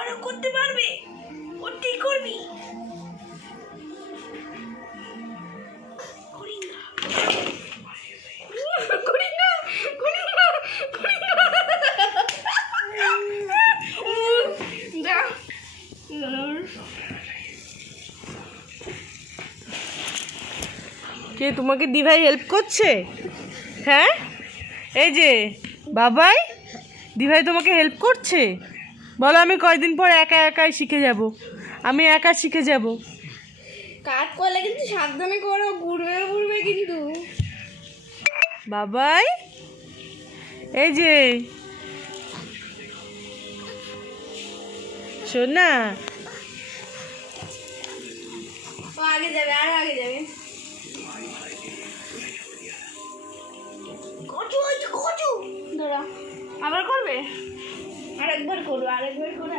আরো করতে পারবে, ও ঠিক করবি। কে তোমাকে দিভাই হেল্প করছে? হ্যাঁ, এই যে বাবাই, দিভাই তোমাকে হেল্প করছে? বলো আমি কয়দিন পর একা একাই শিখে যাব, আমি একা শিখে যাব। কাজ করলে কিন্তু সাবধানে করো, ঘুরবে ঘুরবে কিন্তু। বাবাই, এই যে শোনা, ও আগে যাবে, আরো আগে যাবে। কচু কচু ধরো, আবার করবে? আরেকবার করো, আরেকবার করে